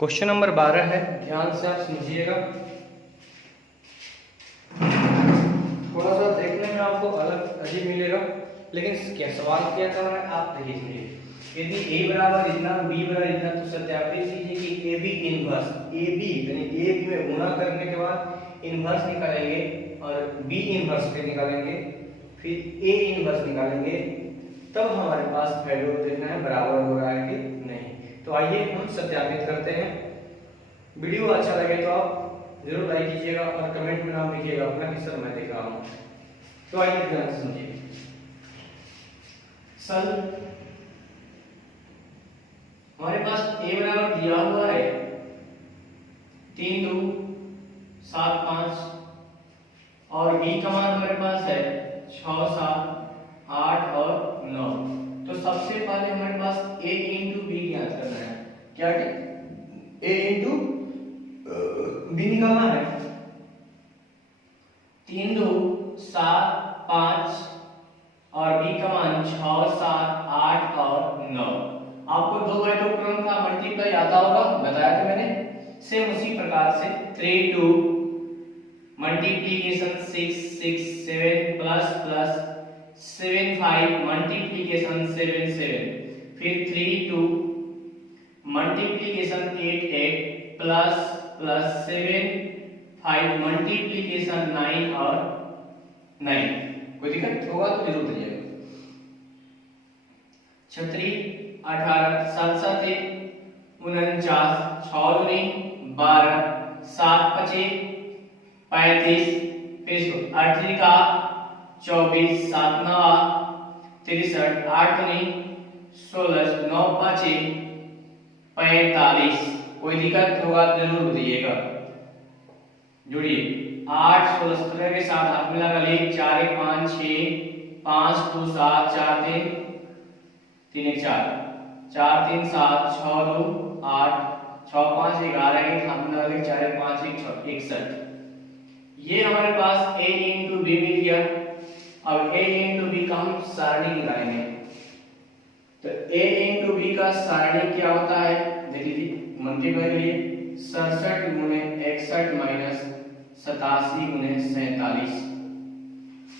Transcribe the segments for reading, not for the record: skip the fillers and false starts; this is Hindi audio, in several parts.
क्वेश्चन नंबर 12 है, ध्यान से आप समझिएगा। थोड़ा सा देखने में आपको अलग अजीब मिलेगा, लेकिन क्या सवाल क्या कर रहा है आप देखिए समझिए। यदि a बराबर इतना b बराबर इतना, तो सत्यापित कीजिए कि ab इनवर्स ab यानी a b में गुणा करने के बाद इनवर्स निकालेंगे और b इनवर्स फिर निकालेंगे, फिर a इनवर्स निकालेंगे, तब हमारे पास वैल्यू देखना है बराबर हो रहा है कि नहीं। तो आइए हम सत्यापित करते हैं। वीडियो अच्छा लगे तो आप जरूर लाइक कीजिएगा और कमेंट में नाम लिखिएगा अपना कि सर मैं देख रहा हूं। तो आइए ध्यान से समझिए। सल हमारे पास a बराबर दिया हुआ है 3 2 7 5 और b का मान हमारे पास है 6 7 8 और 9। तो सबसे पहले हमारे पास a इंटू b ज्ञात करना है। क्या a इंटू b निकालना है। 3 2 7 5 और b का मान 6 7 8 और 9। आपको दो वैल्यू क्रम का मल्टीप्लाई आता होगा, बताया था मैंने। सेम उसी प्रकार से 3 2 मल्टीप्लिकेशन 6 6 7 प्लस प्लस 7 5 मल्टीप्लिकेशन 7 7, फिर 3 2 मल्टीप्लिकेशन 8 8 प्लस प्लस 7 5 मल्टीप्लिकेशन 9 और 9। कोई दिक्कत होगा तो जरूर बताइएगा। 36 18 7 7 49 6 दूनी 12 7 25 35, फिर 8 का 24 7 9 63 8 दूनी 16 9 5 45। कोई दिक्कत होगा तो जरूर बताइएगा। जुड़िए 8 16 17 के साथ हाथ मिला कर लिए 4 1 5 6 5 2 7 4 3 3 1 4 4 3 7 6 2 8 6 5 11 के हाथ मिला कर 4 1 5 1 6 61। ये हमारे पास a इंटू बी मिल गया। अब a इंटू बी का हम सारणी निकालेंगे। तो a इंटू बी का सारणी क्या होता है देख लीजिए, मल्टीप्लाई करिए 67 गुणे 61 माइनस 87 गुणे 47।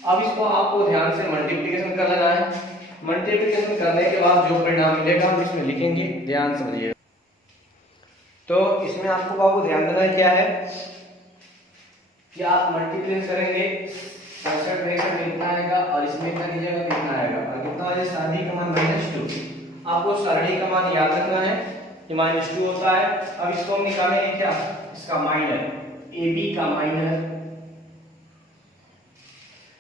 अब इसको आपको ध्यान से मल्टीप्लिकेशन कर लेना है। मल्टीप्लिकेशन करने के बाद जो परिणाम मिलेगा हम इसमें लिखेंगे, ध्यान समझिए। तो इसमें आपको ध्यान देना है क्या है कि आप मल्टीप्लाई करेंगे 67 में कितना आएगा और इसमें क्या कीजिएगा कितना आएगा, और कितना आ जाए सारणी का मान -2। आपको सारणी का मान याद रखना है कि -2 होता है। अब इसको हम निकालेंगे क्या, इसका माइनर ab का माइनर।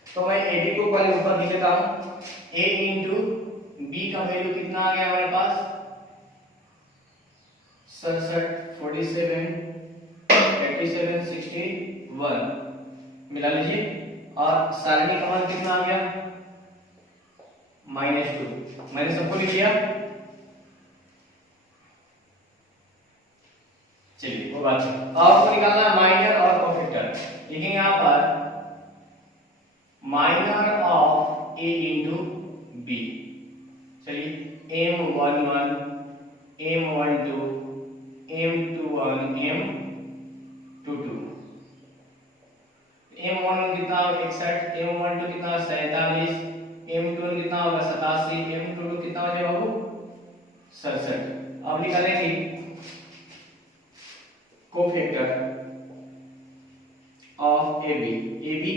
तो मैं ab को पहले ऊपर लिख देता हूं। a इंटू b का वैल्यू कितना आ गया हमारे पास 67 47 87 61 मिला लीजिए, और सारणी का मान कितना आ गया -2। मैंने सबको लिख लिया। चलिए वो बात है। और को निकालना माइनर और कोफैक्टर। लिखेंगे यहां पर minor of a into b। चलिए m11 m12 m21 m22। m1 कितना होगा 61, m12 कितना 47, m21 कितना होगा 87, m22 कितना हो जाएगा बाबू 67। अब निकालेंगे कोफैक्टर ऑफ ab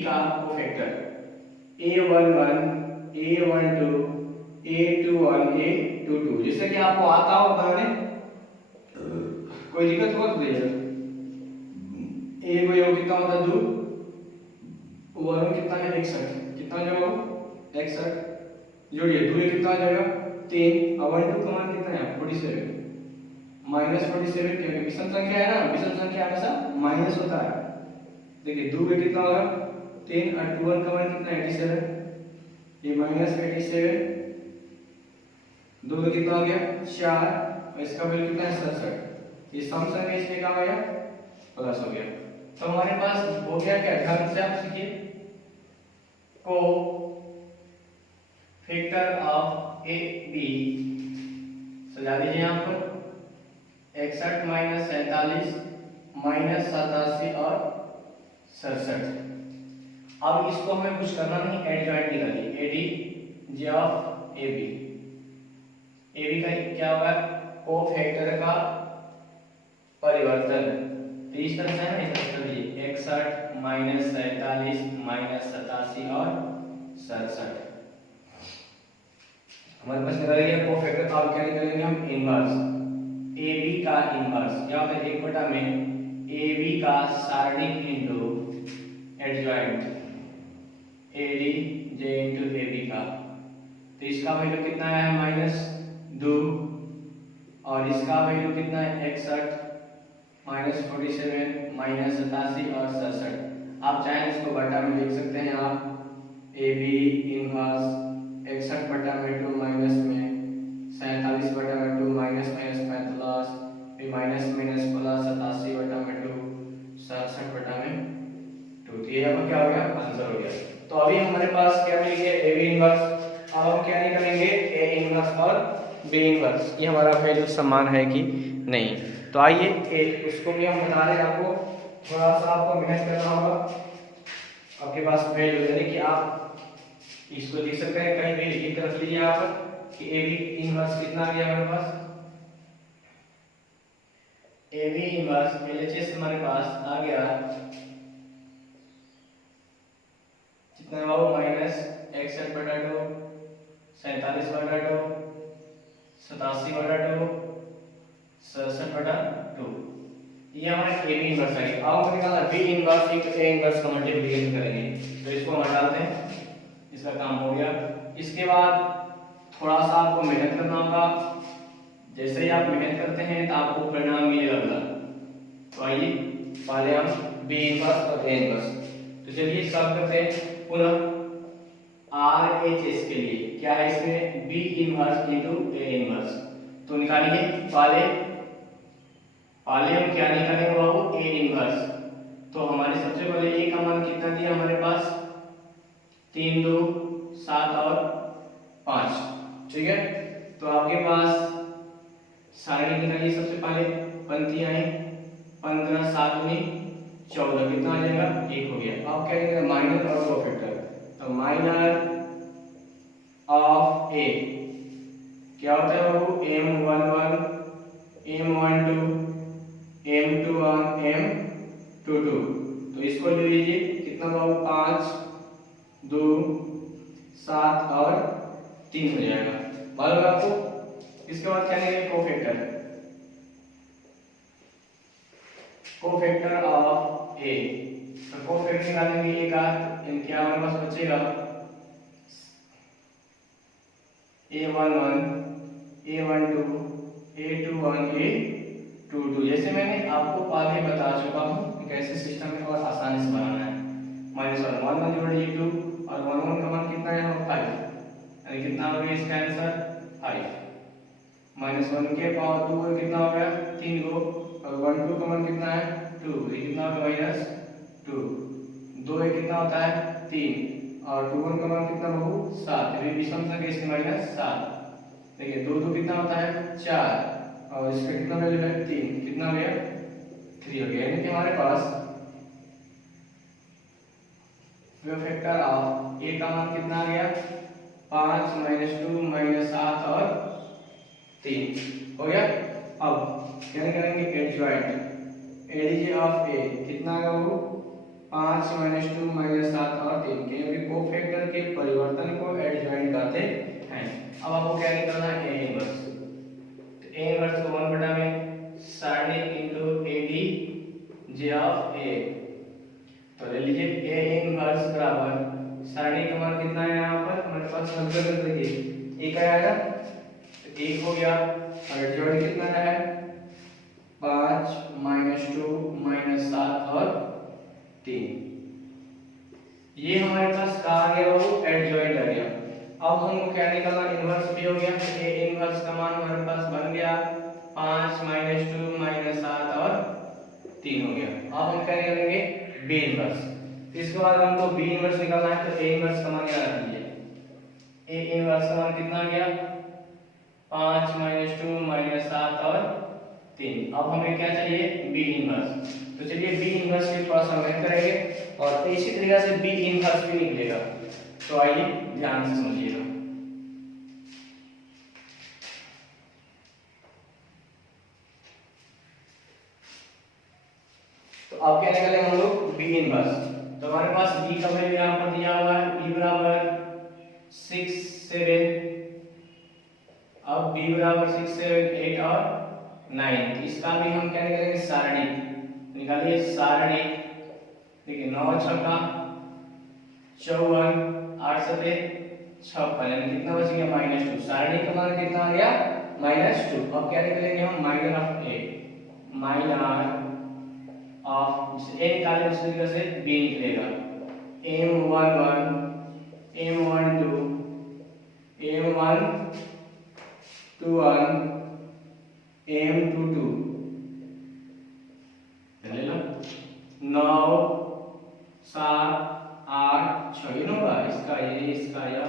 का cofactor a11 a12 a21 a22। जैसे कि आपको आता हो बताने, कोई दिक्कत हो तो दीजिएगा। a को ये कितना होता है 2, 1 कितना है 61, कितना जाएगा 61। जोड़िए 2 कितना आ जाएगा 3, और 1 2 का मान कितना है 47 -47, क्योंकि विषम संख्या है ना, विषम संख्या हमेशा माइनस होता है। देखिए 2 में कितना होगा 3 और 2 का मान कितना है 87, ये -87। 2 में कितना आ गया 4 और इसका वैल्यू कितना है 67। ये सम संख्या इसमें क्या हो गया प्लस हो गया। तो हमारे पास हो गया क्या, ध्यान से आप सीखिए, को फैक्टर ऑफ ए बी सजा दीजिए यहां पर। 61 माइनस 47 माइनस 87 और 67। अब इसको हमें कुछ करना नहीं, एडजॉइंट निकालिए। Adj of A B, A B का क्या होगा, कोफैक्टर का परिवर्तन। तो इस तरह से है, इस तरह से लीजिए 61 माइनस 47 माइनस 87 और 67। हमारे पास निकल गया कोफैक्टर। तो अब क्या निकालेंगे हम, इनवर्स ए बी का इनवर्स क्या होता है, 1 बटा में ए बी का सारणिक इंटू एडजॉइंट एडी जे इंटू ए बी का। तो इसका वैल्यू कितना है, -2 और इसका वैल्यू कितना है, 61 माइनस 47 माइनस 87 और 67। आप चाहें इसको बटा में लिख सकते हैं आप, ए बी इनवर्स 61 बटा में 2 माइनस में 47 बटा में 2 माइनस माइनस 45 फिर माइनस माइनस प्लस 87 बटा में 2 67 बटा में 2। तो ये आपका क्या हो गया, आंसर हो गया। तो अभी हमारे पास क्या मिल गया, ए बी इनवर्स। अब हम क्या निकालेंगे, ए इनवर्स और बी इनवर्स, ये हमारा वैल्यू समान है कि नहीं। तो आइए उसको भी हम बता रहे हैं आपको, थोड़ा सा आपको मेहनत करना होगा। आपके पास वैल्यू यानी कि आप इसको लिख सकते हैं, कहीं भी लिख कर रख लीजिए यहाँ पर कि ए बी इनवर्स कितना आ गया हमारे पास। ए बी इनवर्स एलएचएस हमारे पास आ गया कितना बाबू, -61 बटा 2 47 बटा 2 87 बटा 2 67 बटा 2। ये हमारा ए बी इनवर्स है। अब हम निकालना B inverse into A inverse का मल्टीप्लिकेशन करेंगे। तो इसको हम डालते हैं, इसका काम हो गया। इसके बाद थोड़ा सा आपको मेहनत करना होगा। जैसे ही आप मेहनत करते हैं तो आपको परिणाम मिलेगा अगला। तो आइए पहले हम बी इनवर्स और ए इनवर्स, तो चलिए सॉल्व करते हैं पुनः। आर एच एस के लिए क्या है, इसमें B inverse into A inverse. तो निकालिए पहले हम क्या निकालेंगे बाबू, ए इनवर्स। तो हमारे सबसे पहले ए का मान कितना दिया हमारे पास, 3 2 7 और 5, ठीक है। तो आपके पास सारणी निकालिए। सबसे पहले पंक्ति आए 15 7 14, कितना आ जाएगा, 1 हो गया। अब क्या करेंगे, माइनर और कोफैक्टर। तो माइनर ऑफ ए क्या होता है बाबू, m11 m12 m21 m22। तो इसको ले लीजिए, कितना बाबू, 5 2 7 और 3 हो जाएगा। मालूम है आपको। इसके बाद क्या निकालेंगे, कोफैक्टर ऑफ ए। तो कोफैक्टर निकालेंगे ए का, क्या हमारे पास बचेगा, a11 a12 a21 a22। जैसे मैंने आपको पहले बता चुका हूँ कैसे सिस्टम में और आसानी से बनाना है। -1 1 जोड़ लीजिए 2 और 1 1 का मान कितना है, 5, यानी कितना हो गया इसका आंसर 5। -1 के पावर 2 कितना हो गया, 3 गो, और 1 2 का मान कितना है 2, ये कितना होगा -2। 2 कितना होता है 3 और 2 1 का मान कितना बहू 7, ये विषम संख्या इसमें -7। देखिए 2 2 कितना होता है 4 और इसका कितना वैल्यू है 3, कितना हो गया 3 हो गया। यानी कि हमारे पास फैक्टर ऑफ ए का मान कितना आ गया, 5 -2 -7 और 3 हो गया। अब क्या करेंगे, एडजॉइंट एडीजे ऑफ ए कितना आएगा वो, 5 -2 -7 और 3, क्योंकि कोफैक्टर के परिवर्तन को एडजॉइंट कहते हैं। अब आपको क्या निकालना है, ए इनवर्स। तो ए इनवर्स को 1 बटा में सारणी इनटू एडी जे ऑफ ए। तो ले लीजिए ए इनवर्स बराबर सारणी का मान कितना है, यहाँ पर हमारे पास हल कर देखिए ए क्या आएगा, तो 1 हो गया और एडजॉइंट कितना है 5 -2 -7 और 3। ये हमारे पास कहा आ गया, वो एडजॉइंट आ गया। अब हमको क्या निकालना, इनवर्स भी हो गया। तो ए इनवर्स का मान हमारे पास बन गया 5 -2 -7 और 3 हो गया। अब हम क्या निकालेंगे, बी इनवर्स। इसके बाद हमको बी इनवर्स निकालना है। तो ए इनवर्स का मान याद रख लीजिए, ए इनवर्स का मान कितना आ गया 5 -2 -7 और 3। अब हमें क्या चाहिए, बी इनवर्स। तो चलिए बी इनवर्स से थोड़ा सा मेहनत करेंगे और इसी तरीके से बी इनवर्स भी निकलेगा। तो आइए ध्यान से समझिएगा। तो अब क्या निकालेंगे हम लोग, बी इनवर्स। तो हमारे पास बी का वैल्यू यहाँ पर दिया हुआ है, बी बराबर 6 7। अब b बराबर 6 7 8 और 9। तो इसका भी हम क्या निकालेंगे, सारणी निकालिए। सारणी देखिए 9 छक्का 54, 8 सते 56, यानी कितना बच गया, -2। सारणी का मान कितना आ गया, -2। अब क्या निकालेंगे हम, minor of a, minor of a निकाले उस तरीके से b निकलेगा। m11 m12 m1 21 m22 ले लो 9 7 8 6। ये होगा इसका ये इसका या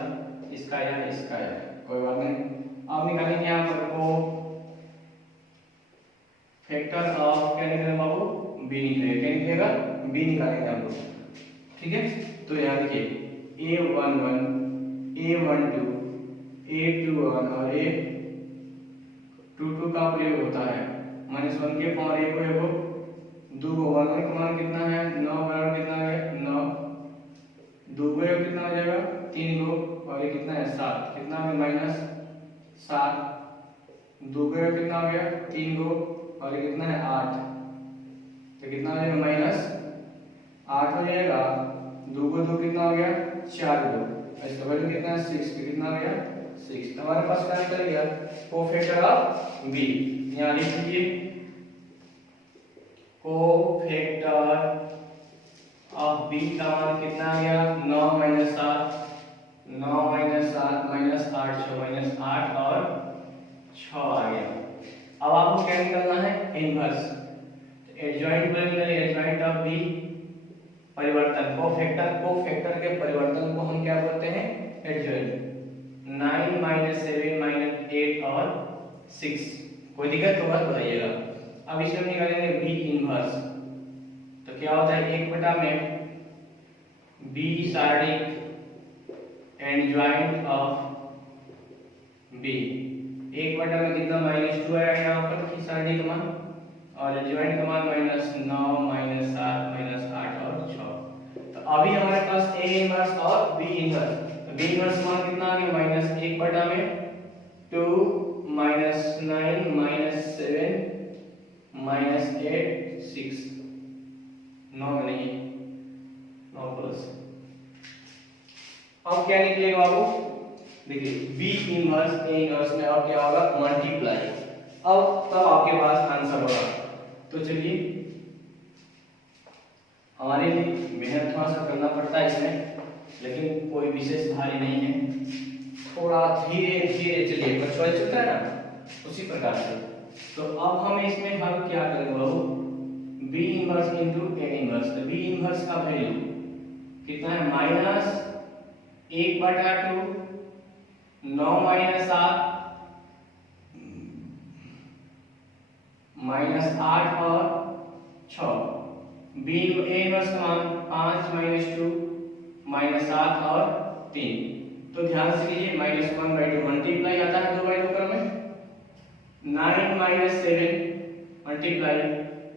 इसका या इसका या, कोई बात नहीं। अब निकालेंगे यहाँ पर को फैक्टर ऑफ, क्या निकलेगा बाबू, बी निकलेगा। क्या निकलेगा, बी निकालेंगे हम लोग, ठीक है। तो यहाँ देखिए a11 a12 a21 और a22 का प्रयोग होता है। -1 के पावर a को 2 को 1 का मान कितना है, 9 बराबर कितना है, 9 2 को कितना हो जाएगा, 3 को, और ये कितना है 7, कितना हो गया -7। 2 को कितना हो गया, 3 को, और ये कितना है 8, तो कितना हो जाएगा -8 हो जाएगा। 2 को 2 कितना हो गया, 4 को, इसका वैल्यू कितना है 6, तो कितना हो गया 6। तो हमारे पास क्या निकल गया, कोफैक्टर ऑफ बी। यहाँ लिख लीजिए कोफैक्टर ऑफ बी का मान कितना आ गया, 9 - 7 9 - 7 -8 6 -8 और 6 आ गया। अब आपको क्या निकालना है, इनवर्स। तो एडजॉइंट निकालिए, एडजॉइंट ऑफ बी परिवर्तन, कोफैक्टर के परिवर्तन को हम क्या बोलते हैं, एडजॉइंट। 9 - 7 - 8 और 6। कोई दिक्कत तो मत बताइएगा। अब इसे हम निकालेंगे बी इनवर्स। तो क्या होता है, 1 बटा में बी सारणी एडजॉइंट ऑफ बी। 1 बटा में कितना, -2 आया यहाँ पर की सारणी का मान, और एडजॉइंट का मान -9 -7 -8 और 6। तो अभी हमारे पास ए इनवर्स और बी इनवर्स। तो बी इनवर्स मान कितना आ गया, -1 बटा में 2 -9 -7 -8 6 9 नहीं 9 प्लस। अब क्या निकलेगा बाबू, देखिए बी इनवर्स ए इनवर्स में अब क्या होगा, मल्टीप्लाई। अब तब आपके पास आंसर होगा। तो चलिए हमारे लिए मेहनत थोड़ा सा करना पड़ता है इसमें, लेकिन कोई विशेष भारी नहीं है, थोड़ा धीरे धीरे चलिए, प्रचलित चलता है ना उसी प्रकार से। तो अब हम इसमें हम क्या करेंगे बाबू, B inverse into A inverse. तो बी इनवर्स का वैल्यू कितना है, -1 बटा 2 9 - 7 -8 और 6। बी ए इनवर्स का मान 5 - 2 -7 और 3। तो ध्यान से लीजिए, -1/2 मल्टीप्लाई आता है 2/2 क्रम में। 9 - 7 मल्टीप्लाई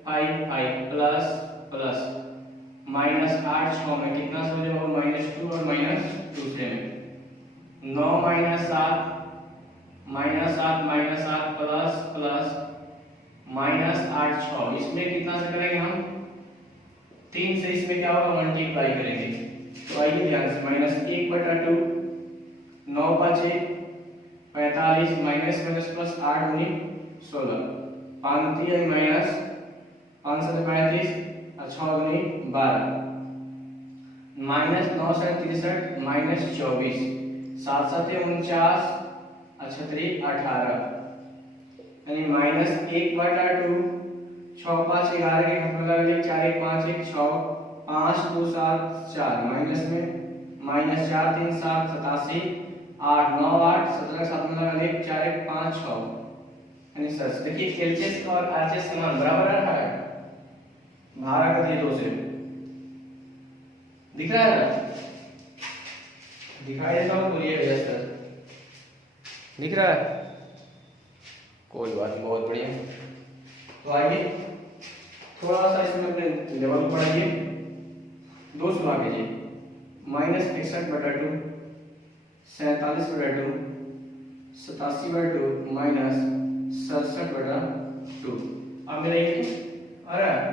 5 प्लस प्लस -8 6 में कितना सो जाएगा, -2 और -2 से 9 - 7 -7 प्लस प्लस -8 6। इसमें कितना से करेंगे हम, 3 से इसमें क्या होगा, मल्टीप्लाई करेंगे। तो आइए ध्यान से, -1 बटा 2 9 5 45 माइनस प्लस 8 गुनी 16 5 3 माइनस 5 7 35 और 6 गुनी 12 -9 से 63 -24 7 7 49 और 36 18 यानी -1 बटा 2 6 5 11 के खत्म लगा 4 1 5 1 6 5 2 7 4 माइनस में -4 3 7 87 8 9 8 17 7 में लगा 1 4 1 5 6 यानी सच। देखिए एलसीएस और आरसीएस का मान बराबर आ रहा है, भागा कर दिए 2 से, दिख रहा है ना, दिखाई देता हूँ, बोलिए यस सर, दिख रहा है, कोई बात नहीं, बहुत बढ़िया। तो आइए थोड़ा सा इसमें अपने लेवल बढ़ाइए, 2 से भाग कीजिए, -61/2, 47/2, 87/2 माइनस 67/2। अब मेरा ये आ रहा है,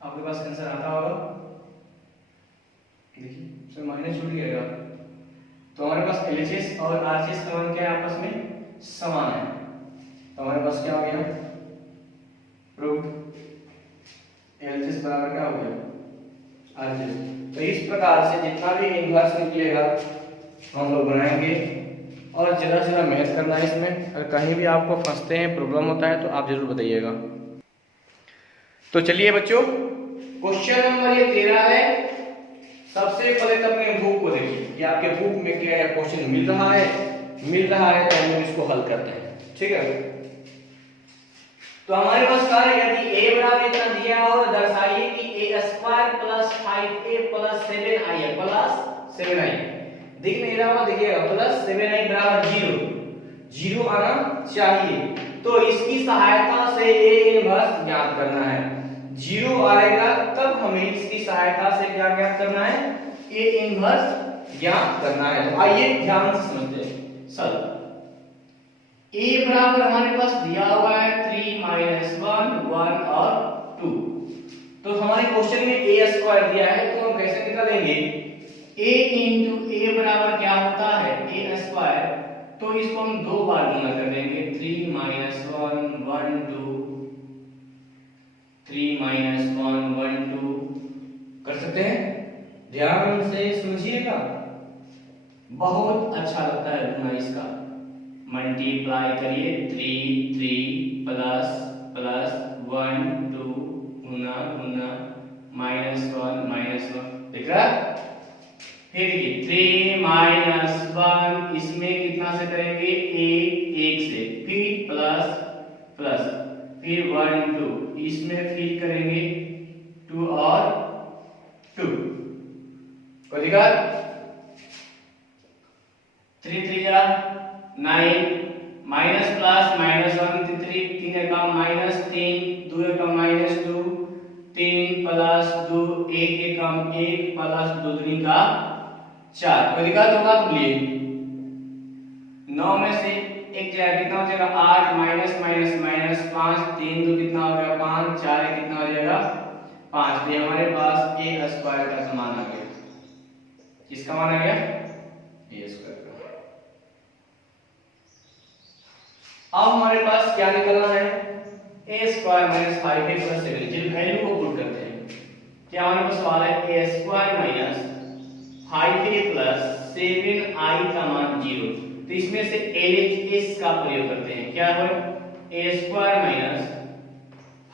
आपके पास आंसर आता होगा, देखिए सर माइनस छूट गया, तो हमारे पास एलएचएस और आरसीएस का मान क्या है, आपस में समान है, तो हमारे पास क्या हो गया, प्रूफ एलएचएस बराबर क्या हो गया, आरसीएस। तो इस प्रकार से जितना भी इनवर्स निकलेगा हम लोग बनाएंगे, और जरा जरा मेहनत करना है इसमें, अगर कहीं भी आपको फंसते हैं, प्रॉब्लम होता है तो आप जरूर बताइएगा। तो चलिए बच्चों, क्वेश्चन नंबर ये 13 है। सबसे पहले तो अपने बुक को देखिए कि आपके बुक में क्या क्वेश्चन मिल रहा है तो हम लोग इसको हल करते हैं, ठीक है। तो हमारे पास कार्य यदि a बराबर इतना दिया हो, दर्शाइए कि a square plus 5a plus 7i है, प्लस 7i दिख नहीं रहा, देखिएगा प्लस 7i बराबर 0 आना चाहिए। तो इसकी सहायता से a इनवर्स ज्ञात करना है, 0 आएगा तब हमें इसकी सहायता से क्या ज्ञात करना है, a इनवर्स ज्ञात करना है। तो आइए ध्यान से समझते हैं। सर a बराबर हमारे पास दिया हुआ है 3 - 1 और 2। तो हमारे क्वेश्चन में a स्क्वायर दिया है, तो हम कैसे निकालेंगे, a इंटू a बराबर क्या होता है, a स्क्वायर, तो इसको हम 2 बार गुना कर देंगे, 3 - 1 1 2, 3 - 1 1 2 कर सकते हैं। ध्यान से समझिएगा, बहुत अच्छा लगता है गुना इसका, मल्टीप्लाई करिए, 3 3 प्लस प्लस 1 2 गुना गुना -1 दिख रहा है। फिर देखिए 3 - 1, इसमें कितना से करेंगे, 1 से, फिर प्लस प्लस, फिर 1 2, इसमें फिर करेंगे 2 और 2 को दिखा, 3 3 जा 9, माइनस प्लस -1 3 का -3, 2 का -2, 3 प्लस 2 1 का 1 प्लस 2 दूनी का 4, कोई दिक्कत होगा तो बोलिए। 9 में से 1 जाएगा, कितना हो जाएगा, 8 माइनस माइनस माइनस 5, 3 2 कितना हो गया 5, 4 1 कितना हो जाएगा 5। तो हमारे पास a स्क्वायर का मान आ गया, किसका मान आ गया, a स्क्वायर का। अब हमारे पास क्या निकलना है, a square minus 5a plus 7, जिन वैल्यू को पुट करते हैं, क्या हमारे पास सवाल है, a square minus 5a plus 7i का मान 0। तो इसमें से LHS का प्रयोग करते हैं, क्या हो, a square minus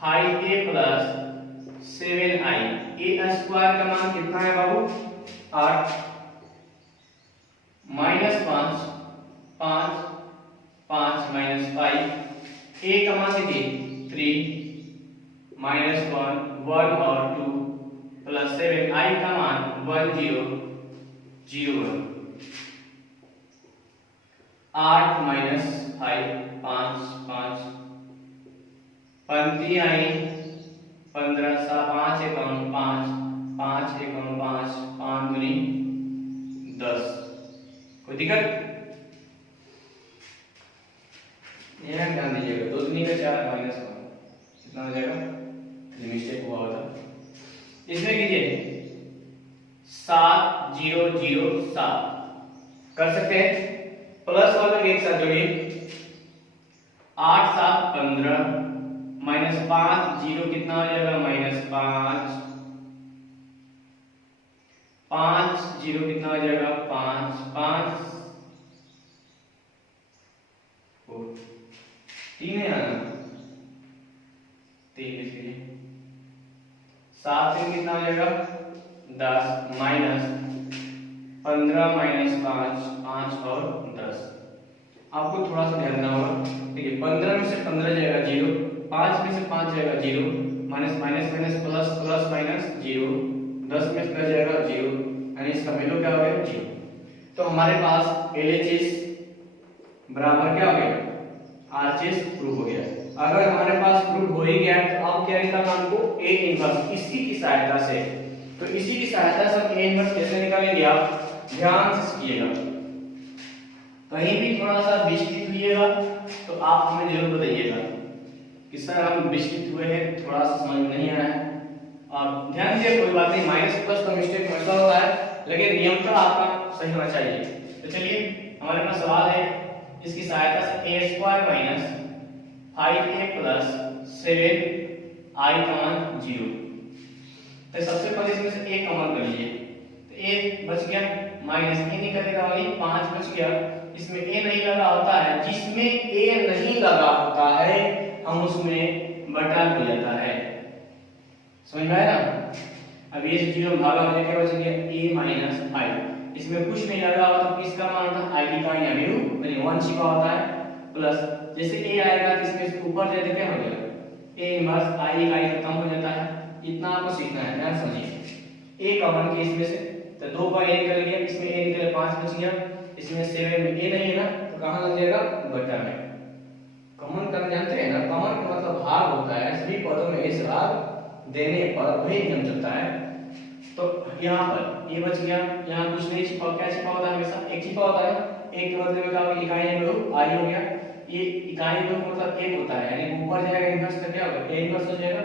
5a plus 7i, a square का मान कितना है बाबू, 8 -5 5 5 -5, a का मान कितनी 3 -1 1 और 2 प्लस 7, i का मान 1 0 0 1, 8 - 5 5 5, पंक्ति आई 15 सा 5 एकम 5 5 एकम 5 5 दूनी 10, कोई दिक्कत, यह ध्यान दीजिएगा, 2 दूनी का 4 -1 कितना हो जाएगा, मिस्टेक हुआ होगा, इसमें कीजिए 7 0 0 7 कर सकते हैं, प्लस वाले एक साथ जोड़िए, 8 7 15 -5 0 कितना हो जाएगा -5, 5 0 कितना हो जाएगा 5 5 3 है आना 3, इसलिए 7 3 कितना हो जाएगा 10 -15 -5 5 और 10। आपको थोड़ा सा ध्यान देना होगा। देखिए 15 में से 15 जाएगा 0, 5 में से 5 जाएगा 0, minus minus minus plus plus minus 0, 10 में से 10 जाएगा 0, यानी इसका वैल्यू क्या हो गया 0। तो हमारे पास LHS बराबर क्या हो गया, RHS प्रूव हो गया। अगर हमारे पास प्रूव हो ही गया तो अब क्या निकालना हमको A इनवर्स, इसी की सहायता से। तो इसी की सहायता से हम A इनवर्स कैसे निकालेंगे, आप ध्यान से सीखिएगा। कहीं भी थोड़ा सा विचलित हुइएगा तो आप हमें जरूर बताइएगा कि सर हम विचलित हुए हैं, थोड़ा सा समझ में नहीं आया है। और ध्यान दीजिए, कोई बात नहीं, माइनस प्लस का मिस्टेक हमेशा होता है, लेकिन नियम तो आपका सही होना चाहिए। तो चलिए हमारे पास सवाल है, इसकी सहायता से a square minus 5a plus 7i का मान 0। तो सबसे पहले इसमें से a कॉमन कर लीजिए, तो a बच गया, माइनस a निकलेगा वही 5 बच गया। इसमें a नहीं लगा होता है, जिसमें a नहीं लगा होता है हम उसमें बटा हो जाता है, समझ में आया ना। अब ये 0 भागा हो जाएगा, बच गया a माइनस 5। इसमें कुछ नहीं लगा हो तो किसका मान था, i का वैल्यू यानी 1 छिपा होता है, प्लस जैसे a आएगा तो इसमें से ऊपर जाए तो क्या हो जाएगा, a इनवर्स i का i खत्म हो जाता है। इतना आपको सीखना है, ध्यान समझिए। a कॉमन के इसमें से तो 2 का a निकल गया, इसमें a निकले 5 बच गया, इसमें 7 में a नहीं है ना, तो कहां लग जाएगा, बटा में। कॉमन करना जानते हैं ना, कॉमन का मतलब भाग होता है, सभी पदों में इस भाग देने पर वही नियम चलता है। तो यहाँ पर ये बच गया, यहाँ कुछ नहीं छिपा, क्या छिपा होता है, हमेशा एक छिपा होता है। एक के बदले में क्या होगा, इकाई में आई हो गया, ये इकाई में मतलब एक होता है, यानी ऊपर जाएगा इनवर्स तो क्या होगा, a इनवर्स हो जाएगा।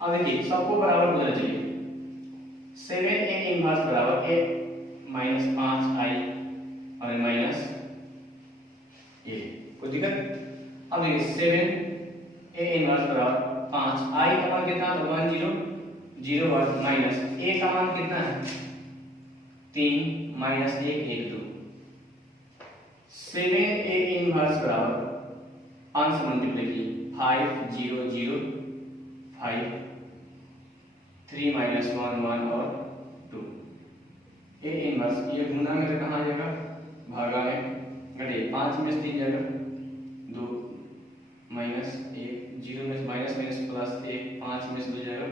अब देखिए सबको बराबर बोलना चाहिए, 7a इनवर्स बराबर a माइनस 5i और माइनस a, कोई दिक्कत। अब देखिए 7a इनवर्स बराबर 5i का मान कितना, तो 1 0 0 1 माइनस a का मान कितना है 3 माइनस 1 1 2। 7a इनवर्स बराबर 5 से मल्टीप्लाई कीजिए, 5 0 0 5 3 माइनस 1 1 और 2। a इनवर्स ये गुना में तो कहाँ जाएगा, भागा में, घटे 5 में से 3 जाएगा 2 माइनस 1 0 में से माइनस माइनस प्लस 1 5 में से 2 जाएगा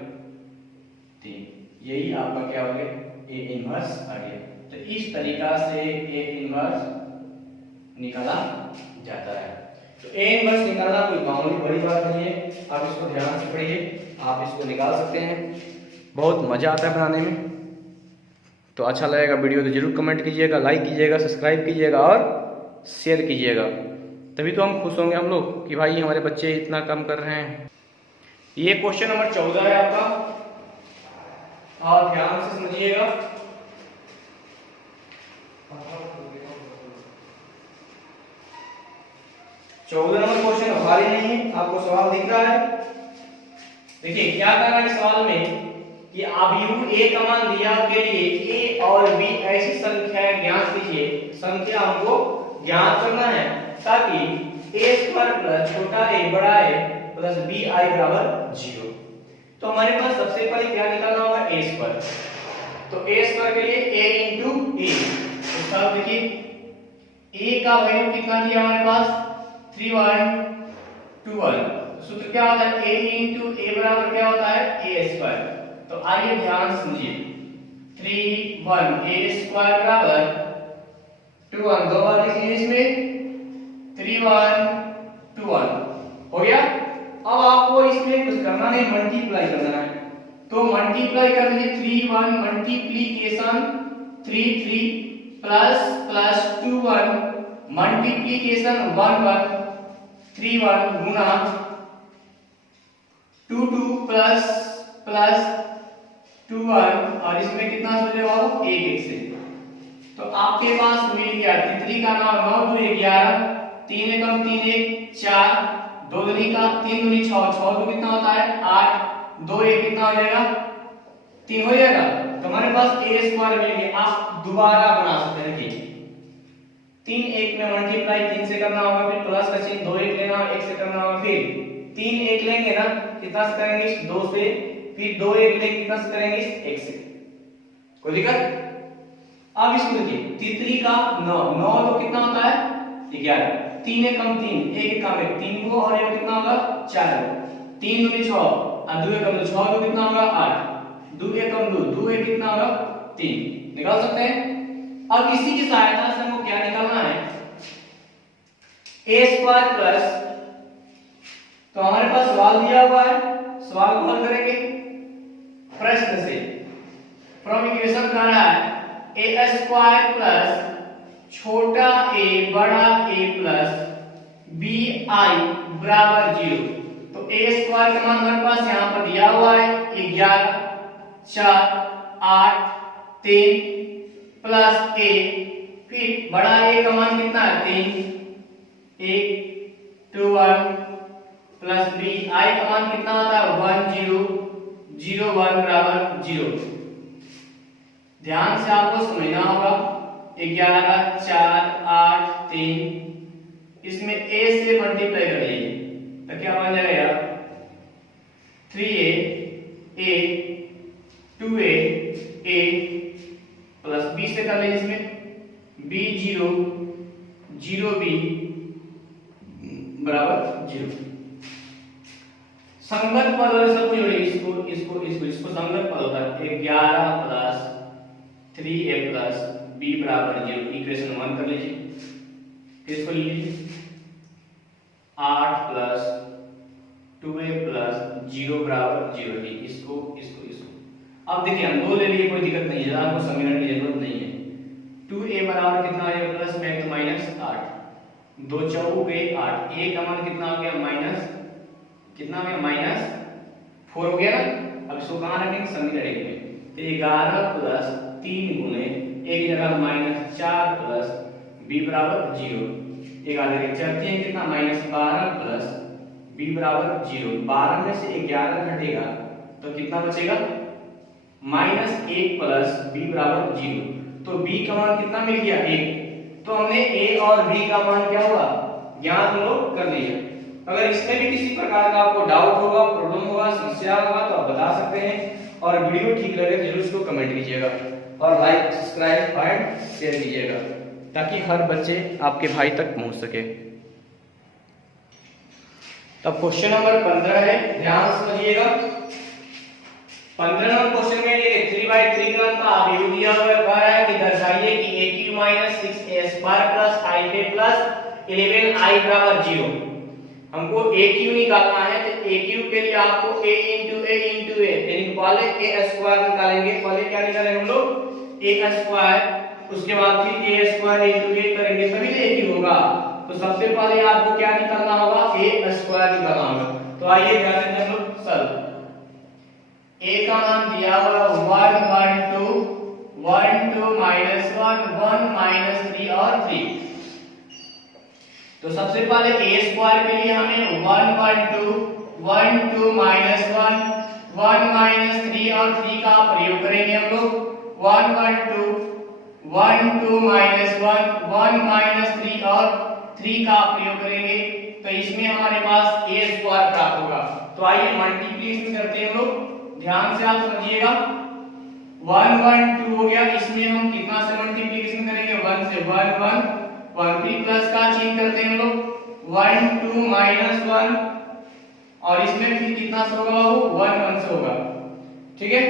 3। यही आपका क्या हो गया, a इनवर्स आ गया। तो इस तरीका से a इनवर्स निकाला जाता है। तो a इनवर्स निकालना कोई मामूली बड़ी बात नहीं है, आप इसको ध्यान से पढ़िए, आप इसको निकाल सकते हैं, बहुत मजा आता है बनाने में। तो अच्छा लगेगा वीडियो तो जरूर कमेंट कीजिएगा, लाइक कीजिएगा, सब्सक्राइब कीजिएगा और शेयर कीजिएगा, तभी तो हम खुश होंगे हम लोग कि भाई हमारे बच्चे इतना काम कर रहे हैं। ये क्वेश्चन नंबर 14 है आपका, और ध्यान से समझिएगा। चौदह नंबर क्वेश्चन भारी नहीं है, आपको सवाल दिख रहा है। देखिए क्या करना है सवाल में कि अवयव a का मान दिया के लिए a और b ऐसी संख्या ज्ञात कीजिए, संख्या हमको ज्ञात करना है ताकि a स्क्वायर प्लस छोटा a बड़ा a प्लस bi बराबर 0। तो हमारे पास सबसे पहले क्या निकालना होगा, a स्क्वायर। तो a स्क्वायर के लिए a इंटू a, तो सब देखिए a का वैल्यू कितना दिया हमारे पास 3 1 2 1। सूत्र क्या होता है, a इंटू a बराबर क्या होता है, a स्क्वायर। तो आइए ध्यान से समझिए, 3 1 a स्क्वायर बराबर 2 1, दो बार लिख लीजिए इसमें 3 1 2 1 हो गया। अब आपको इसमें कुछ करना नहीं, मल्टीप्लाई करना है, तो मल्टीप्लाई कर लीजिए 3 1 मल्टीप्लिकेशन 3 3 प्लस प्लस 2 1 मल्टीप्लिकेशन 1 1 3 1 गुना 2 2 प्लस प्लस 2 1 और इसमें कितना हो जाएगा 1 1 से। तो आपके पास मिल गया, तितली का नाम 9 2 11 3 एकम 3 1 4 2 दूनी का 3 दूनी 6 6 2 कितना होता है 8 2 1 कितना हो जाएगा 3 हो जाएगा। तो हमारे पास a स्क्वायर मिल गया। आप दोबारा बना सकते हैं कि 3 1 में मल्टीप्लाई 3 से करना होगा, फिर प्लस का चिन्ह 2 1 लेना होगा, 1 से करना होगा, फिर 3 1 लेंगे ना, कितना से करेंगे 2 से, फिर 2 1 लेंगे कितना से करेंगे 1 से, कोई दिक्कत। अब इसको देखिए, तितली का 9 9 तो कितना होता है 11, 3 एकम 3, 1 एकम 1, 3 को और ये कितना होगा 4 को, 3 दूनी 6 और 2 एकम 2, 6 को कितना होगा 8, 2 एकम 2, 2 एक कितना होगा 3, निकाल सकते हैं। अब इसी की सहायता से हमको क्या निकालना है, a स्क्वायर प्लस, तो हमारे पास सवाल दिया हुआ है, सवाल को हल करेंगे प्रश्न से। फ्रॉम इक्वेशन कह रहा है a स्क्वायर प्लस छोटा a बड़ा A प्लस bi बराबर 0। तो a स्क्वायर का मान हमारे पास यहाँ पर दिया हुआ है 11, 4, 8, 3 प्लस a, फिर बड़ा a का मान कितना है 3, 1, 2, 1 प्लस b i का मान कितना होता है 1, 0, 0, 1 बराबर 0। ध्यान से आपको समझना होगा 11, 4, 8, 3, इसमें a से मल्टीप्लाई करिए तो क्या बन जाएगा 3a, a, 2a, a plus b से कर लीजिए इसमें b 0, 0b बराबर 0। संगत पद और सबको जोड़िए, इसको संगत पद होता है 11 प्लस 3a प्लस b बराबर 0, इक्वेशन 1 कर लीजिए। इसको ले लीजिए 8 प्लस 2a प्लस 0 बराबर 0, इसको अब देखिए हम दो ले लिए, कोई दिक्कत नहीं है, आपको समझने की जरूरत नहीं है। 2a बराबर कितना आएगा प्लस में तो माइनस 8, 2 चौक गए 8, a का मान कितना हो गया माइनस कितना में माइनस 4 हो गया ना। अब इसको कहां रखेंगे समीकरण में, तो 11 प्लस 3 गुणे एक जगह माइनस 4 प्लस b बराबर 0, एक आगे चलते हैं कितना माइनस 12 प्लस b बराबर 0। 12 में से 11 घटेगा तो कितना बचेगा माइनस 1 प्लस b बराबर 0। तो b का मान कितना मिल गया 1। तो हमने a और b का मान क्या हुआ ज्ञात हम लोग कर लिया। अगर इसमें भी किसी प्रकार का आपको डाउट होगा, प्रॉब्लम होगा, समस्या होगा तो आप बता सकते हैं। और वीडियो ठीक लगे जरूर इसको कमेंट कीजिएगा और लाइक, सब्सक्राइब एंड शेयर कीजिएगा ताकि हर बच्चे आपके भाई तक पहुंच सके। तब क्वेश्चन नंबर 15 है, ध्यान समझिएगा। 15 नंबर क्वेश्चन में ये 3/3 क्रम का अवयव दिया हुआ है, कह रहा है कि दर्शाइए कि aq - 6a square plus 5a plus 11i बराबर 0। हमको aq निकालना है, तो aq के लिए आपको a into a यानी पहले a स्क्वायर निकालेंगे। पहले क्या निकालेंगे हम लोग a स्क्वायर, उसके बाद फिर a स्क्वायर into a करेंगे तभी तो aq होगा। तो सबसे पहले आपको क्या निकालना होगा a स्क्वायर निकालना होगा। तो आइए ध्यान से हम लोग सॉल्व। a का मान दिया हुआ 1, 1, 2, 1, 2 -1, 1 -3 और 3। तो सबसे पहले a स्क्वायर के लिए हमें 1, 1, 2, 1, 2 -1, 1 -3 और 3 का प्रयोग करेंगे हम लोग। 1, 1, 2, 1, 2 -1, 1 -3 और 3 का प्रयोग करेंगे तो इसमें हमारे पास a स्क्वायर प्राप्त होगा। तो आइए मल्टीप्लिकेशन करते हैं हम लोग, ध्यान से आप समझिएगा। 1, 1, 2 हो गया, इसमें हम कितना से मल्टीप्लिकेशन करेंगे 1 से, 1, 1, 1 फिर प्लस का चिन्ह करते हैं हम लोग 1, 2 -1 और इसमें फिर कितना से होगा वो 1, 1 से होगा, ठीक है।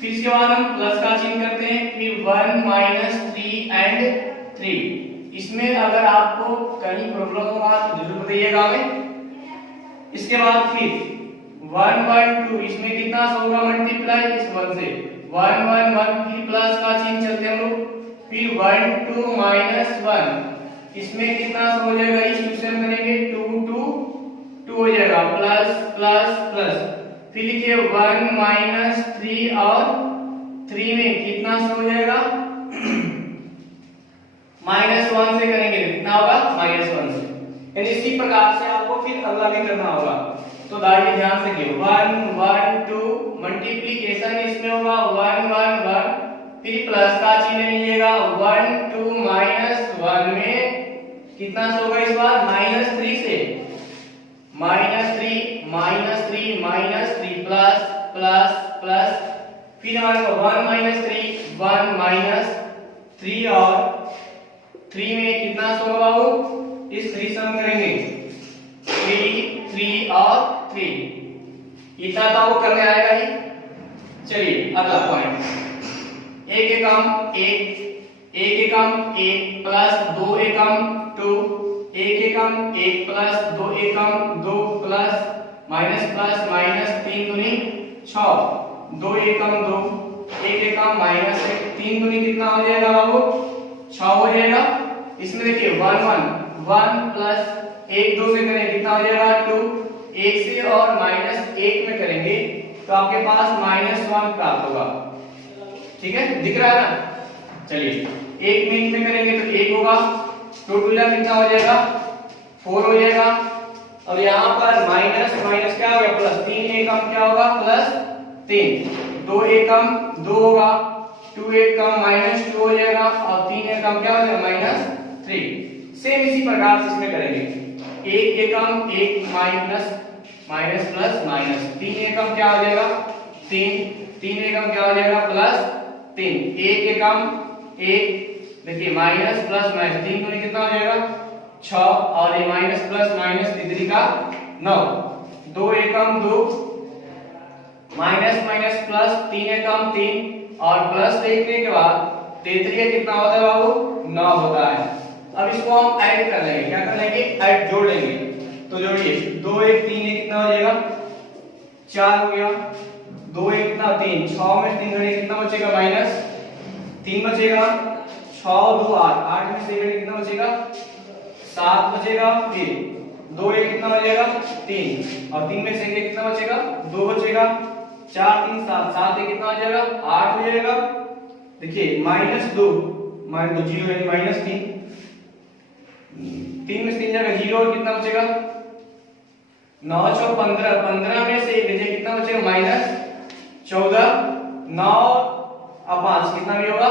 फिर इसके बाद हम प्लस का चिन्ह करते हैं, फिर 1 -3 एंड 3। इसमें अगर आपको कहीं प्रॉब्लम होगा तो जरूर बताइएगा हमें। इसके बाद फिर 1, 1, 2 इसमें कितना से होगा मल्टीप्लाई इस 1 से, 1, 1, 1 फिर प्लस का चिन्ह चलते हैं हम लोग, फिर 1, 2 -1 इसमें कितना से हो जाएगा, इस क्वेश्चन करेंगे 2, 2, 2 हो जाएगा प्लस प्लस प्लस, फिर लिखिए 1 -3 और 3 में कितना से हो जाएगा -1 से करेंगे कितना होगा -1 से। यानी इसी प्रकार से आपको फिर अगला भी करना होगा। तो दाइए ध्यान से किए 1, 1, 2 मल्टीप्लिकेशन इसमें होगा 1, 1, 1 फिर प्लस का चिन्ह लीजिएगा 1, 2 -1 में कितना से होगा इस बार -3 से, -3 प्लस प्लस प्लस फिर हमारे को 1 -3 और 3 में कितना होगा बाबू, इस 3 से हम करेंगे 3 3 और 3, इतना तो आपको करने आएगा ही। चलिए अगला पॉइंट, एक एकम एक, एक एकम एक प्लस दो एकम 2, एक एकम एक प्लस दो एकम 2 प्लस माइनस प्लस माइनस 3 दूनी 6, दो एकम 2, एक एकम माइनस 1, 3 दूनी कितना हो जाएगा बाबू 6 हो जाएगा। इसमें देखिए 1 1 1 प्लस 1 2 से करेंगे कितना हो जाएगा 2, 1 से और माइनस 1 में करेंगे तो आपके पास -1 प्राप्त होगा। ठीक है, दिख रहा है ना। चलिए 1 मिनट में करेंगे तो 1 होगा, टोटल कितना हो जाएगा 4 हो जाएगा। अब यहाँ पर माइनस माइनस क्या हो गया प्लस, 3 एकम क्या होगा प्लस 3, 2 एकम 2 होगा, 2 एकम -2 हो जाएगा और 3 एकम क्या हो जाएगा -3। सेम इसी प्रकार से इसमें करेंगे, 1 एकम 1 माइनस माइनस प्लस माइनस, 3 एकम क्या हो जाएगा 3, 3 एकम क्या हो जाएगा प्लस 3, 1 एकम 1, देखिए माइनस प्लस माइनस 3 दूनी कितना हो जाएगा 6 और ये माइनस प्लस माइनस 3 का 9, 2 एकम 2 माइनस माइनस प्लस 3 एकम 3 और प्लस देखने के बाद 33 कितना होता है बाबू 9 होता है। अब इसको हम ऐड कर लेंगे, क्या कर लेंगे ऐड जोड़ लेंगे, तो जोड़िए 2 1 3 कितना हो जाएगा 4 हो गया, 2 1 कितना 3, 6 में 3 घड़ी कितना बचेगा -3 बचेगा, 6 2 8, 8 में से घड़ी कितना बचेगा 7 बचेगा, फिर 2 1 कितना हो जाएगा 3 और 3 में से कितना बचेगा 2 बचेगा, 4 3 7, 7 कितना हो जाएगा 8 हो जाएगा। देखिए -2 0 यानी -3, 3 में से 3 जाएगा 0 और कितना बचेगा 9 4 15, 15 में से कितना बचेगा -14, 9 और 5 कितना भी होगा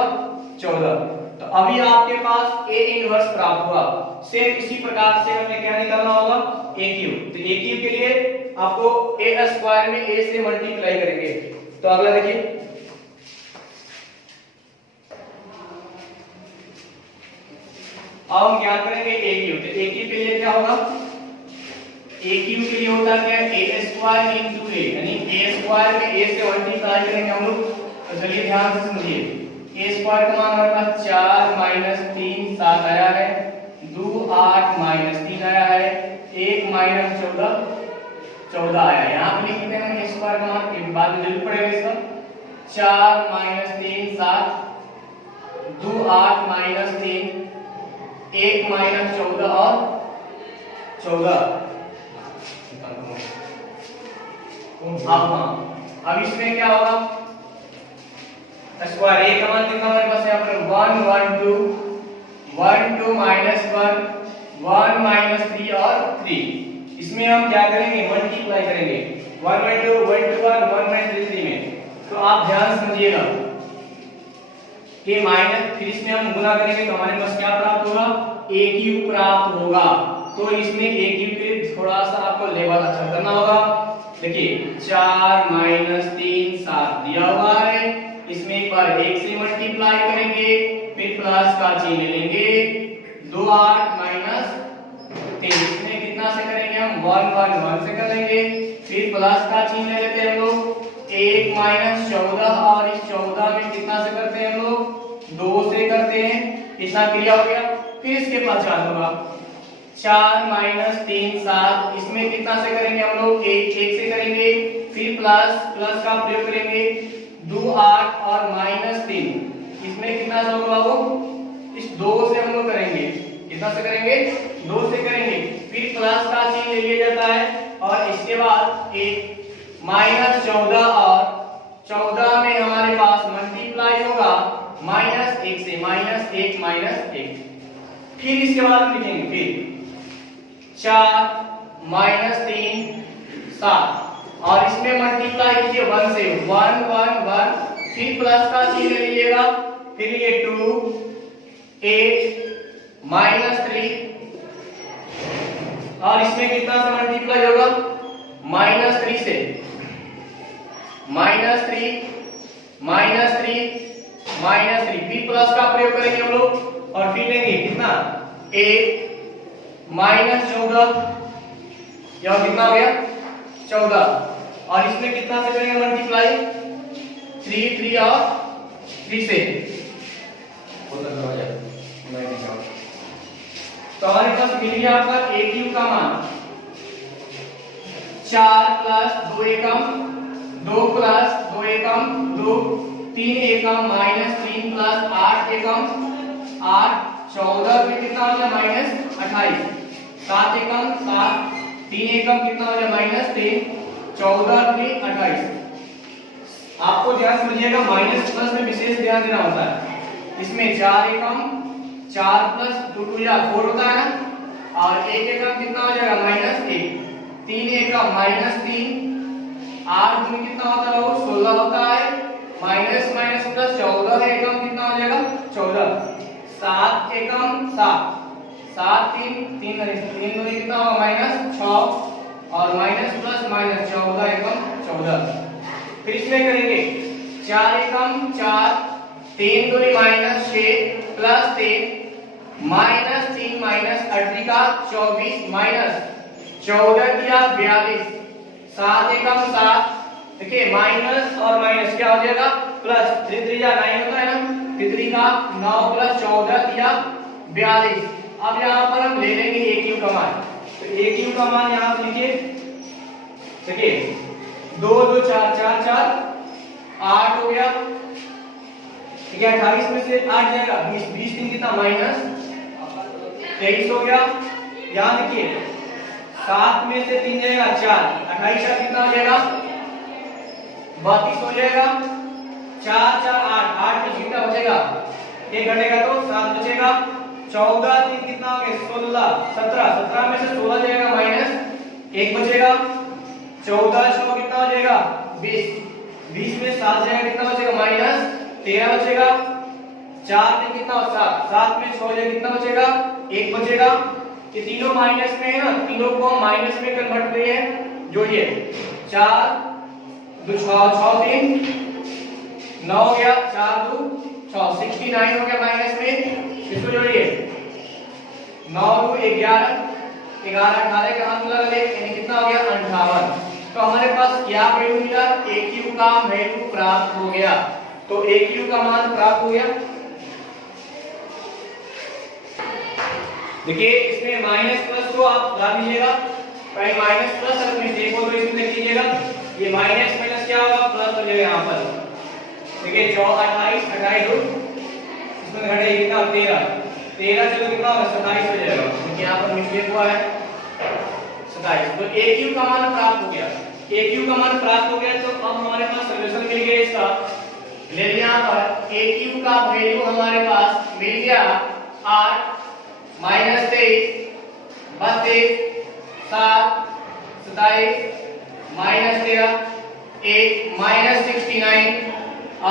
14। तो अभी आपके पास a इनवर्स प्राप्त हुआ। सेम इसी प्रकार से हमें क्या निकालना होगा a क्यूब, तो a क्यूब के लिए आपको a स्क्वायर में a से मल्टीप्लाई करेंगे। तो अगला देखिए, अब हम क्या करेंगे a क्यूब, तो a क्यूब के लिए क्या होगा, a क्यूब के लिए होता क्या a स्क्वायर इनटू a, यानी a स्क्वायर में a से मल्टीप्लाई करेंगे हम लोग। तो चलिए ध्यान से समझिए, a स्क्वायर का मान हमारे पास 4 3 7 आया है, 2 8 3 आया है, 1 14 14 आया है। यहाँ पे लिख देते हैं हम a स्क्वायर का मान, एक बाद में जरूर पड़ेगा इसका, 4 3 7, 2 8 3, 1 14 और 14। अब इसमें क्या होगा स्क्वायर, a का मान कितना हमारे पास यहाँ पर 1 1 2 1 2 -1 1 -3 और 3। इसमें हम क्या करेंगे मल्टीप्लाई करेंगे, 1 2 1 2 1 3 में। तो आप ध्यान समझिएगा कि माइनस, फिर इसमें हम गुना करेंगे तो हमारे पास क्या प्राप्त होगा a क्यूब प्राप्त होगा। तो इसमें a क्यूब के लिए थोड़ा सा आपको लेवल अच्छा करना होगा। देखिए 4 3 7 दिया हुआ है, इसमें एक बार 1 से मल्टीप्लाई करेंगे, फिर प्लस का चिन्ह लेंगे, 2 8 3, इसमें कितना से करेंगे हम 1 1 1 से करेंगे, फिर प्लस का चिन्ह ले लेते हैं हम लोग, 1 14 और इस 14 में कितना से करते हैं हम लोग 2 से करते हैं, इतना क्रिया हो गया। फिर इसके पश्चात होगा 4 3 7, इसमें कितना से करेंगे हम लोग 1 से करेंगे, फिर प्लस का प्रयोग करेंगे, 2 8 और -3, इसमें कितना से होगा बाबू, इस 2 से हम लोग करेंगे, कितना से करेंगे 2 से करेंगे, फिर प्लस का चिन्ह ले लिया जाता है और इसके बाद एक -14 और 14 में हमारे पास मल्टीप्लाई होगा -1 से, -1 -1। फिर इसके बाद लिखेंगे फिर 4 3 7 और इसमें मल्टीप्लाई कीजिए 1 से, 1 1 1, फिर प्लस का चिन्ह लीजिएगा, फिर ये 2 8 -3 और इसमें कितना से मल्टीप्लाई होगा -3 से, -3 -3 -3, फिर प्लस का प्रयोग करेंगे हम लोग और फिर लेंगे कितना 1 माइनस 14, यह कितना हो गया 14, और इसमें कितना से करेंगे मल्टीप्लाई 3 3 और 3 से तो हमारे पास मिल गया आपका a क्यूब का मान 4 प्लस 2 एकम 2 प्लस 2 एकम 2 3 एकम माइनस 3 प्लस 8 एकम 8 14 में कितना हो जाए माइनस 28 7 एकम 7 3 एकम कितना हो जाए माइनस 3 14 3 28। आपको ध्यान समझिएगा माइनस प्लस में विशेष ध्यान देना होता है। इसमें 4 एकम 4 प्लस 2 2 या 4 होता है ना, और 1 एकम कितना हो जाएगा माइनस 1 3 एकम माइनस 3 8 दूनी कितना होता है 16 होता है, माइनस माइनस प्लस 14 एकम कितना हो जाएगा 14 7 एकम 7 7 3 3 दूनी कितना होगा माइनस 6 और माइनस प्लस माइनस 14 एकम 14। फिर इसमें करेंगे 4 एकम 4 3 दूनी माइनस 6 प्लस 3 माइनस 3 माइनस 18 का 24 माइनस 14 दिया 42 7 एकम 7 देखिए माइनस और माइनस क्या हो जाएगा प्लस 3 3 या 9 होता है ना, 3 का 9 प्लस 14 दिया 42। अब यहाँ पर हम ले लेंगे a क्यूब का मान, तो a क्यूब का मान यहाँ पर लिखिए देखिए 2 2 4 4 4 8 हो गया ठीक है, 28 में से 8 जाएगा 20 20 3 कितना माइनस 23 हो गया। यहाँ देखिए 7 में से 3 जाएगा 4 28 4 कितना हो जाएगा 32 हो जाएगा 4 4 8 8 में कितना बचेगा 1 घटेगा तो 7 बचेगा 14 3 कितना हो गया 16 17 17 में से 16 जाएगा माइनस 1 बचेगा 14 6 कितना हो जाएगा 20 20 में 7 जाएगा कितना बचेगा माइनस 13 बचेगा 4 में कितना 7 7 में 6 जाएगा कितना बचेगा 1 बचेगा। ये तीनों माइनस में है ना, तीनों को माइनस में कन्वर्ट करिए जोड़िए 4 2 6 6 3 9 हो गया 4 2 6 69 हो गया माइनस में, इसको जोड़िए 9 2 11 11 18 का हाथ लगा ले यानी कितना हो गया 58। तो हमारे पास क्या वैल्यू मिला a क्यूब का वैल्यू प्राप्त हो गया, तो a क्यूब का मान प्राप्त हो गया। देखिए इसमें माइनस प्लस को आप ला लीजिएगा, कहीं माइनस प्लस अगर मिस्टेक हो तो इसमें लिख लीजिएगा, ये माइनस माइनस क्या होगा प्लस हो जाएगा यहाँ पर। देखिए 28 28 2 इसमें घटे कितना 13 13 चलो कितना होगा 27 हो जाएगा, क्योंकि यहाँ पर मिस्टेक हुआ है 27। तो a क्यूब का मान प्राप्त हो गया, a क्यूब का मान प्राप्त हो गया। तो अब हमारे पास सॉल्यूशन मिल गया इसका, ले लिया पर a क्यूब का वैल्यू हमारे पास मिल गया 8 माइनस 23 32 7 27 माइनस 13 1 माइनस 69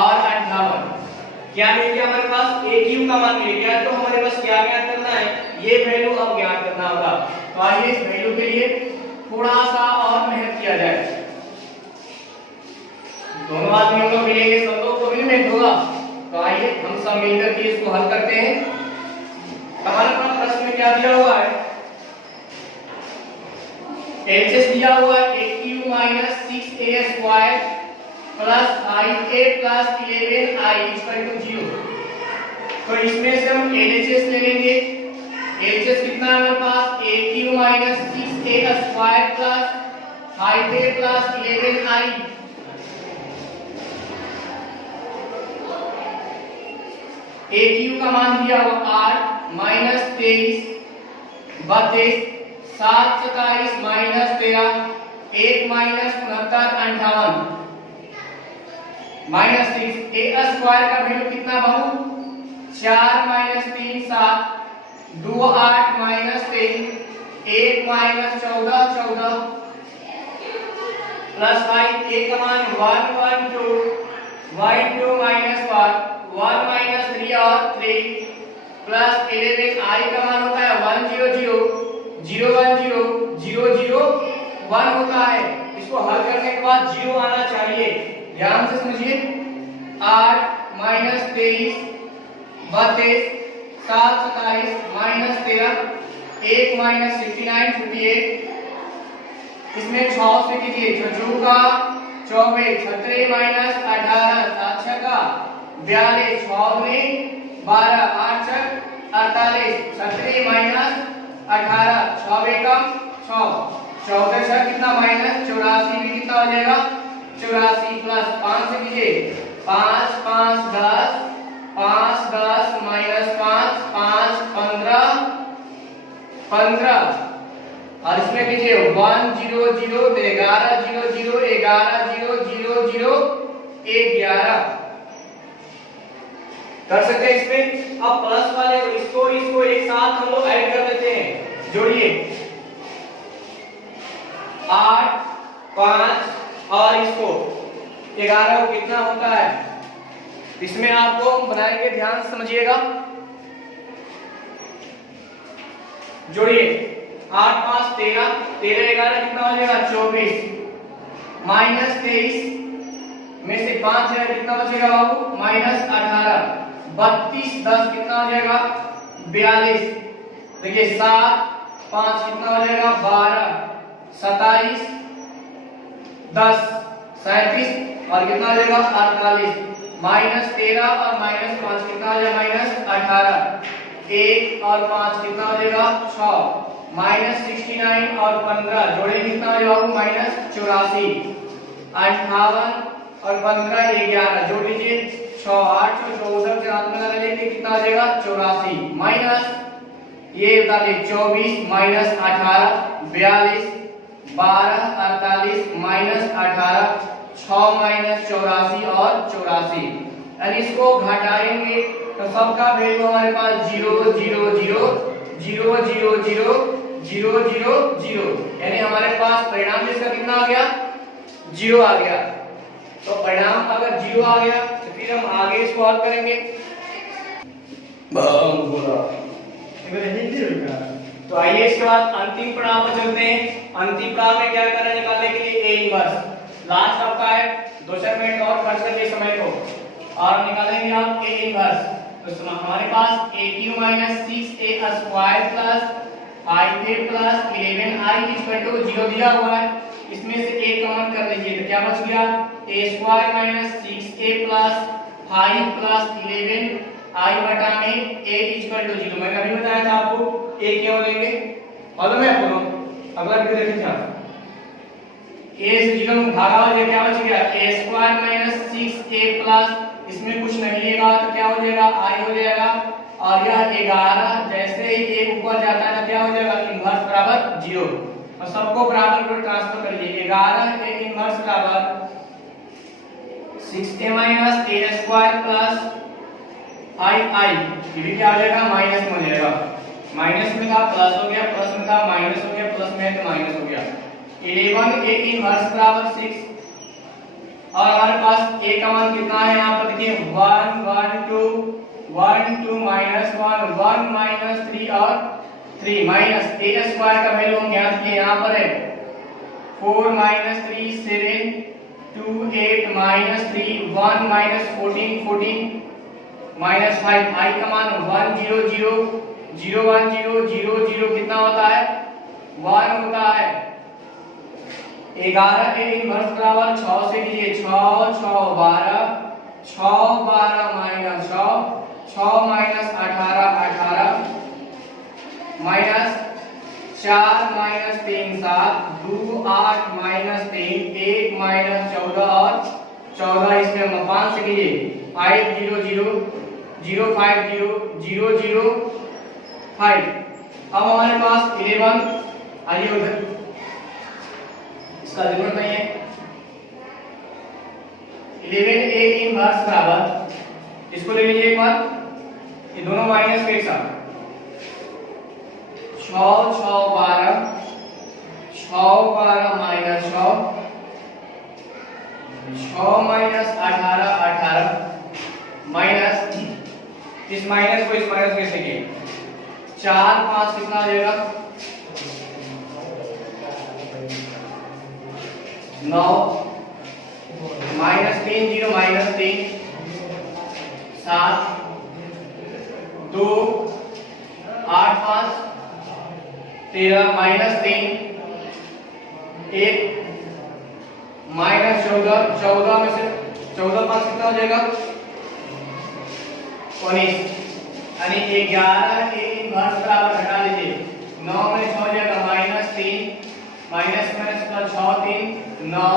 और 58। क्या मिल गया हमारे पास a क्यूब का मान मिल गया। तो हमारे पास क्या ज्ञात करना है, ये वैल्यू अब ज्ञात करना होगा। तो आइए इस वैल्यू के लिए थोड़ा सा और मेहनत किया जाए, दोनों आदमियों को मिलेंगे सब लोग को भी मेहनत होगा। तो आइए हम सब मिलकर के इसको हल करते हैं। हमारे पास प्रश्न में क्या दिया हुआ है, एलसीएस दिया हुआ है a cube minus 6a square plus 5a plus 11i equal to 0। तो इसमें से हम एलएचएस ले लेंगे। एलएचएस कितना है हमारे पास a cube minus 6a square plus 5a plus 11i। a cube का मान दिया हुआ 8 minus 23 32 7 27 minus 13 1 minus 69 58 minus 6 a square का वैल्यू कितना बाबू 4 minus 3 7 2 8 minus 3 1 minus 14 14 plus 5 a का मान 1 1 2 1 2 माइनस 1 1 माइनस 3 और 3 प्लस 11 i का मान होता है 1 0 0 0 1 0 0 0 1 होता है। इसको हल करने के बाद 0 आना चाहिए, ध्यान से समझिए। 8 माइनस 23 32 7 27 माइनस 13 1 माइनस 59 58 इसमें 6 से कीजिए 6 का 24 36 माइनस 18 7 का 42 6 में 12 8 48 36 माइनस 18 6 का 6 14 6 कितना माइनस 84 भी कितना हो जाएगा 84 प्लस 5 से कीजिए 5 5 10 5 10 माइनस 5 5 15 15 और इसमें कीजिए 1 0 0 11 0 0 11 0 0 0 11 कर सकते हैं इसमें। अब प्लस वाले को इसको एक साथ हम लोग ऐड कर देते हैं, जोड़िए 8 5 और इसको 11 को कितना होता है, इसमें आपको हम बनाएंगे, ध्यान से समझिएगा। जोड़िए 8 5 13 13 11 कितना हो जाएगा 24 माइनस 23 में से 5 है कितना बचेगा बाबू माइनस 18 32 10 कितना हो जाएगा 42 देखिए 7 5 कितना हो जाएगा 12 27 10 37 और कितना हो जाएगा 48 माइनस 13 और माइनस 5 कितना हो जाएगा माइनस 18 1 और 5 कितना हो जाएगा 6 माइनस 69 और 15 जोड़े कितना हो जाएगा माइनस 84 58 और 15 11 जोड़ लीजिए 6 8 14 से हाथ में लगा लीजिए कितना आ जाएगा 84 माइनस ये बता दे 24 माइनस 18 42 12 48 माइनस 18 6 माइनस 84 और 84 यानी इसको घटाएंगे तो सबका वैल्यू हमारे पास 0 0 0 0 0 0 0 0 0 यानी हमारे पास परिणाम इसका कितना आ गया 0 आ गया। तो परिणाम अगर 0 आ गया तो फिर हम आगे इसको हल करेंगे। तो आइए इसके बाद अंतिम पड़ाव पर चलते हैं। अंतिम पड़ाव में क्या करना है निकालने के लिए a इनवर्स लास्ट आपका है 2-4 मिनट और खर्च करिए समय को और निकालेंगे आप a इनवर्स। तो हमारे पास a³ - 6a² + 5a + 11i 0 दिया हुआ है, इसमें से a कॉमन कर लीजिए तो क्या बच गया a² - 6a + 5 + 11i बटा में a 0। मैंने अभी बताया था आपको a क्यों लेंगे, मालूम है आपको, अगला वीडियो देखें क्या a से 0 में भागा हो जाए क्या बच गया a² - 6a + इसमें कुछ नहीं लेगा तो क्या हो जाएगा i हो जाएगा और यह 11 जैसे ही एक ऊपर जाता है तो क्या हो जाएगा इनवर्स बराबर 0 और सबको बराबर को ट्रांसफर करिए 11 a इनवर्स बराबर 6a - a² + 5i ये भी क्या हो जाएगा माइनस में हो जाएगा, माइनस में था प्लस हो गया, प्लस में था माइनस हो गया, प्लस में तो माइनस हो गया 11 a इनवर्स बराबर 6 और हमारे पास a का मान कितना है यहाँ पर देखिए 1 1 2 1 2 -1 1 -3 और 3 माइनस a² का वैल्यू हम ज्ञात किए यहाँ पर है 4 - 3 7 2 8 -3 1 -14 14 -5 i का मान 1 0 0 0 1 0 0 0 कितना होता है 1 होता है 11 a इनवर्स बराबर 6 से कीजिए 6 6 12 6 12 minus 6 6 minus 18 18 minus 4 minus 3 7 2 8 minus 3 1 minus 14 और 14 इसमें 5 से कीजिए 5 0 0 0 5 0 0 0 5। अब हमारे पास 11 आइए उधर इसका जरूरत नहीं है 11 a इनवर्स बराबर इसको ले लीजिए एक बार ये दोनों माइनस के साथ 6 6 12 6 12 माइनस 6 6 माइनस 18 18 माइनस इस माइनस को इस माइनस में से 4 5 कितना आ जाएगा 9 -3 0 -3 7 2 8 5 13 -3 1 -14 14 में से 14 5 कितना हो जाएगा 19 यानी 11 के इनवर्स बराबर घटा लीजिए 9 में 6 हो जाएगा -3 माइनस माइनस प्लस 6 3 9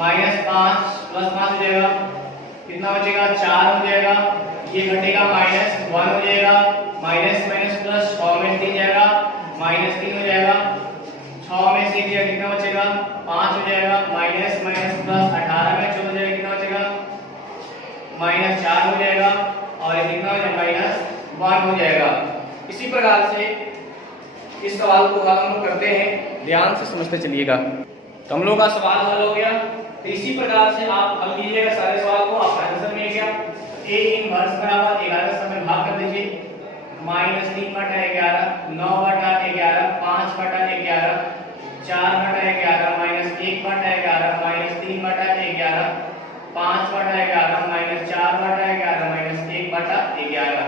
-5 प्लस 5 हो जाएगा कितना बचेगा 4 हो जाएगा ये घटेगा -1 हो जाएगा माइनस माइनस प्लस 6 में 3 जाएगा -3 हो जाएगा 6 में से कितना बचेगा 5 हो जाएगा माइनस माइनस प्लस 18 में 14 हो जाएगा कितना बचेगा -4 हो जाएगा और ये कितना हो जाएगा -1 हो जाएगा। इसी प्रकार से इस सवाल को हल हम लोग करते हैं, ध्यान से समझते चलिएगा। तो हम लोग का सवाल हल हो गया। तो इसी प्रकार से आप हल कीजिएगा सारे सवाल को। आपका आंसर मिल गया a इनवर्स बराबर 11 से में भाग कर दीजिए -3 बटा 11 9 बटा 11 5 बटा 11 4 बटा 11 -1 बटा 11 -3 बटा 11 5 बटा 11 -4 बटा 11 -1 बटा 11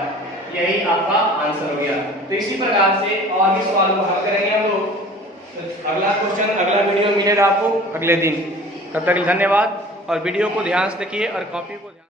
यही आपका आंसर हो गया। तो इसी प्रकार से और भी सवाल को हल करेंगे हम लोग। तो अगला क्वेश्चन अगला वीडियो मिलेगा आपको अगले दिन। तब तक धन्यवाद और वीडियो को ध्यान से देखिए और कॉपी को ध्यान